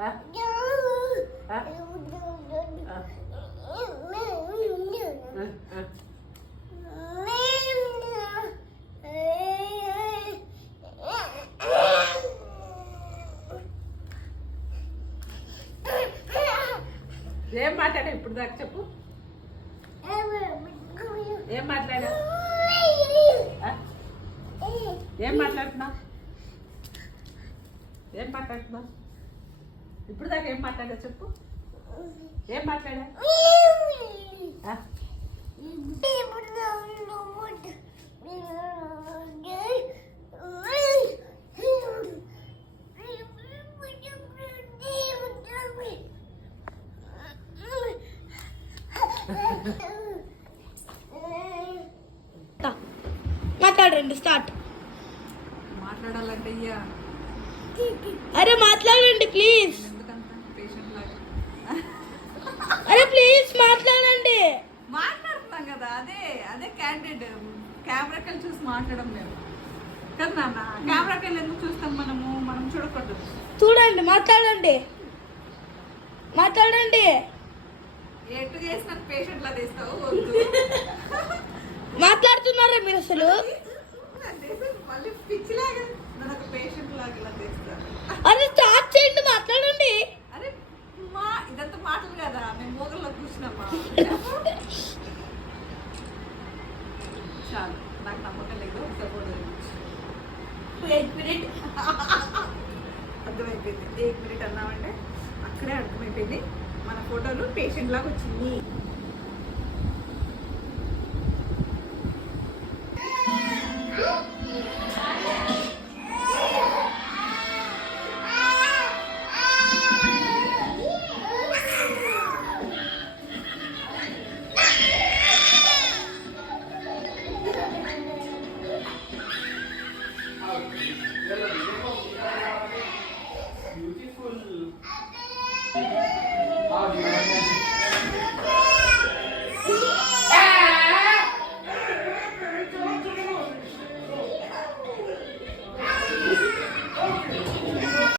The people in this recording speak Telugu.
ఏం మాట్లాడా ఇప్పుడు దాకా చెప్పు. ఏం మాట్లాడా? ఏం మాట్లాడుతున్నావు? ఏం మాట్లాడుతున్నావు? ఇప్పుడు దాకా ఏం మాట్లాడా చెప్పు. ఏం మాట్లాడా? మాట్లాడండి. స్టార్ట్. మాట్లాడాలంటే అయ్యా అరే మాట్లాడండి ప్లీజ్. అరే ప్లీజ్ మాట్లాడండి. మాట్లాడుతున్నాం కదా, అదే అదే క్యాండిడేట్. కెమెరాకెళ్ళి చూసి మాట్లాడడం మేము కదా నాన్న. కెమెరాకెళ్ళి ఎందుకు చూస్తాం మనం చూడకూడదు. చూడండి, మాట్లాడండి. మాట్లాడండి. ఎటు చేసిన పేషెంట్ లా తీస్తావు. వద్దు. మాట్లాడుతున్నారా మీరు అసలు? మళ్ళీ పిచ్చిలాగా నాకు పేషెంట్ లాగా ఇలా తీస్తారు. అరే స్టార్ట్ చేయండి, మాట్లాడండి. అరే ఇదంతా మాటలు కదా, మేము మోగల్లో కూర్చున్నామా. చాలు, నాకు నమ్మకం లేదు. అర్థమైపోయింది. 1 మినిట్ అన్నామంటే అక్కడే అర్థమైపోయింది. మన ఫోటోలు పేషెంట్ లాగా వచ్చింది. Beautiful.